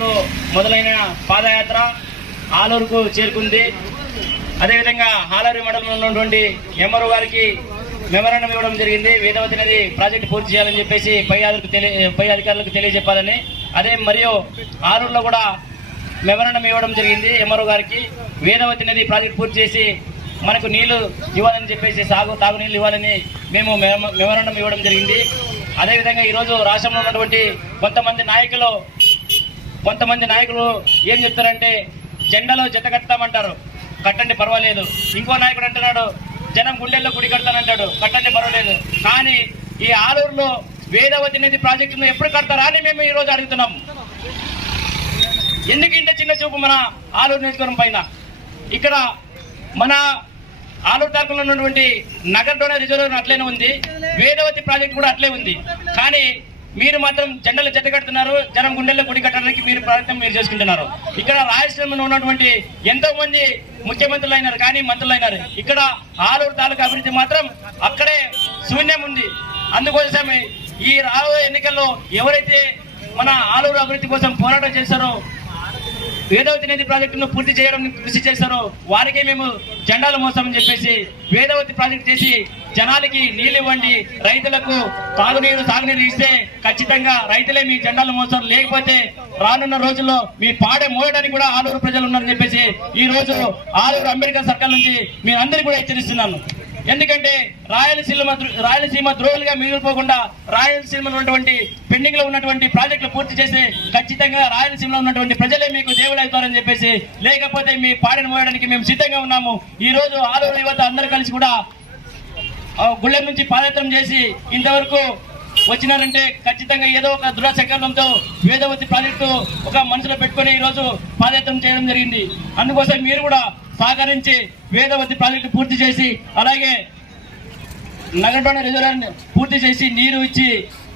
ప్రాజెక్టులో మొదలైన పాదయాత్ర ఆలూరుకు చేరుకుంది. అదేవిధంగా ఆలూరు మండలంలో ఉన్నటువంటి ఎంఆర్ఓ గారికి మెమరాండం ఇవ్వడం జరిగింది. వేదవతి నది ప్రాజెక్టు పూర్తి చేయాలని చెప్పేసి పై అధికారులకు తెలియజెప్పాలని. అదే మరియు ఆలూరులో కూడా మెమరాండం ఇవ్వడం జరిగింది ఎంఆర్ఓ గారికి. వేదవతి నది ప్రాజెక్టు పూర్తి చేసి మనకు నీళ్లు ఇవ్వాలని చెప్పేసి తాగునీళ్ళు ఇవ్వాలని మేము మెమరాండం ఇవ్వడం జరిగింది. అదేవిధంగా ఈరోజు రాష్ట్రంలో ఉన్నటువంటి కొంతమంది నాయకులు ఏం చెప్తారంటే జెండాలో జత కడతామంటారు, కట్టండి పర్వాలేదు. ఇంకో నాయకుడు అంటున్నాడు జనం గుండెల్లో గుడి కడతానంటాడు, కట్టండి పర్వాలేదు. కానీ ఈ ఆలూరులో వేదవతి నది ప్రాజెక్టును ఎప్పుడు కడతారా అని మేము ఈరోజు అడుగుతున్నాం. ఎందుకంటే చిన్న చూపు మన ఆలూరు నియోజకవర్గం పైన. ఇక్కడ మన ఆలూరు తాలూకాలో ఉన్నటువంటి నగర్ రిజర్వ్ అట్లనే ఉంది, వేదవతి ప్రాజెక్ట్ కూడా అట్లే ఉంది. కానీ మీరు మాత్రం జెండాలు జత కడుతున్నారు, జనం గుండెల్లో గుడి కట్టడానికి మీరు చేసుకుంటున్నారు. ఇక్కడ రాయలసీమలో ఉన్నటువంటి ఎంతో మంది ముఖ్యమంత్రులు అయినారు, కానీ మంత్రులు అయినారు. ఇక్కడ ఆలూరు తాలూకా అభివృద్ధి మాత్రం అక్కడే శూన్యం ఉంది. అందుకోసమే ఈ రాబోయే ఎన్నికల్లో ఎవరైతే మన ఆలూరు అభివృద్ధి కోసం పోరాటం చేస్తారో, వేదవతి నది ప్రాజెక్టును పూర్తి చేయడం కృషి చేస్తారో వారికే మేము జెండాలు మోస్తామని చెప్పేసి వేదవతి ప్రాజెక్టు చేసి జనాలకి నీళ్ళు ఇవ్వండి, రైతులకు తాగునీరు సాగునీరు ఇస్తే ఖచ్చితంగా రైతులే మీ జెండాలు మోస్తారు. లేకపోతే రానున్న రోజుల్లో మీ పాడే మోయడానికి కూడా ఆలూరు ప్రజలు ఉన్నారని చెప్పేసి ఈ రోజు ఆలూరు అంబేద్కర్ సర్కార్ నుంచి మీ అందరికీ కూడా హెచ్చరిస్తున్నాను. ఎందుకంటే రాయలసీమ ద్రోహులుగా మిగిలిపోకుండా రాయలసీమలో ఉన్నటువంటి పెండింగ్ లో ఉన్నటువంటి ప్రాజెక్టులు పూర్తి చేసి ఖచ్చితంగా రాయలసీమలో ఉన్నటువంటి ప్రజలే మీకు దేవుడు అవుతారని చెప్పేసి, లేకపోతే మీ పాడిని మోయడానికి మేము సిద్ధంగా ఉన్నాము. ఈ రోజు ఆలూరు యువత అందరూ కలిసి కూడా గుళ్ళెం నుంచి పాదయాత్ర చేసి ఇంతవరకు వచ్చినారంటే ఖచ్చితంగా ఏదో ఒక దృఢ సంకల్పంతో వేదవతి ప్రాజెక్టు ఒక మనసులో పెట్టుకుని ఈ రోజు పాదయాత్ర చేయడం జరిగింది. అందుకోసం మీరు కూడా సహకరించి వేదవతి ప్రాజెక్టు పూర్తి చేసి అలాగే నగరపాలెం రిజర్వాయర్ పూర్తి చేసి నీరు ఇచ్చి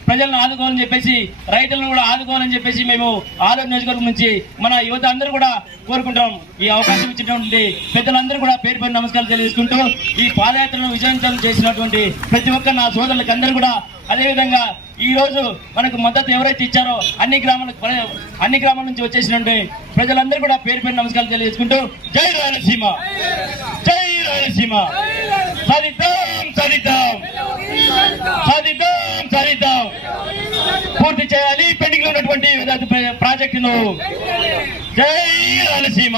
ప్రజలను ఆదుకోవాలని చెప్పేసి రైతులను కూడా ఆదుకోవాలని చెప్పేసి మేము ఆలూరు నియోజకవర్గం నుంచి మన యువత అందరూ కూడా కోరుకుంటాం. ఈ అవకాశం ఇచ్చినటువంటి పెద్దలందరూ కూడా పేరు పేరు నమస్కారాలు తెలియజేసుకుంటూ ఈ పాదయాత్రను విజయవంతం చేసినటువంటి ప్రతి ఒక్క నా సోదరులకు అందరూ కూడా, అదేవిధంగా ఈ రోజు మనకు మద్దతు ఎవరైతే ఇచ్చారో అన్ని గ్రామాల నుంచి వచ్చేసినటువంటి ప్రజలందరూ కూడా పేరు పేరు నమస్కారాలు తెలియజేసుకుంటూ జై రాయలసీమ, జై రాయలసీమ, సాధిద్దాం సాధిద్దాం సాధిద్దాం సాధిద్దాం, పూర్తి చేయాలి పెండింగ్ లో ఉన్నటువంటి ప్రాజెక్టును. జై రాయలసీమ.